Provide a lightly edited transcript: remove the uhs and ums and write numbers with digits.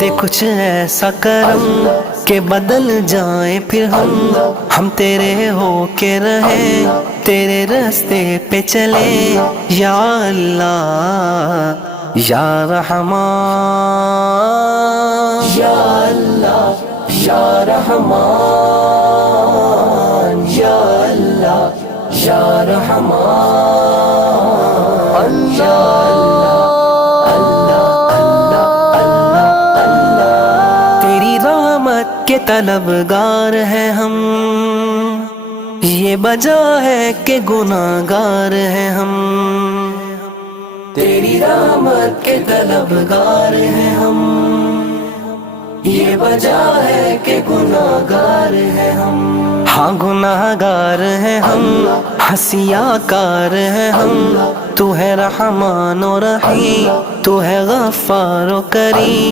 دے کچھ ایسا کرم کہ بدل جائیں پھر ہم تیرے ہو کے رہیں، تیرے راستے پہ چلیں یا اللہ یا رحمان، یا اللہ یا رحمان، یا اللہ یا رحمان، یا کے طلبگار ہیں ہم، یہ وجہ ہے کہ گناہگار ہیں ہم، تیری رحمت کے طلبگار ہیں ہم، یہ وجہ ہے کہ گناہگار ہیں ہم، ہاں گناہگار ہیں ہم، ہنسیاں کار ہیں ہم، تو ہے رحمان و رحیم، تو ہے غفار و کریم۔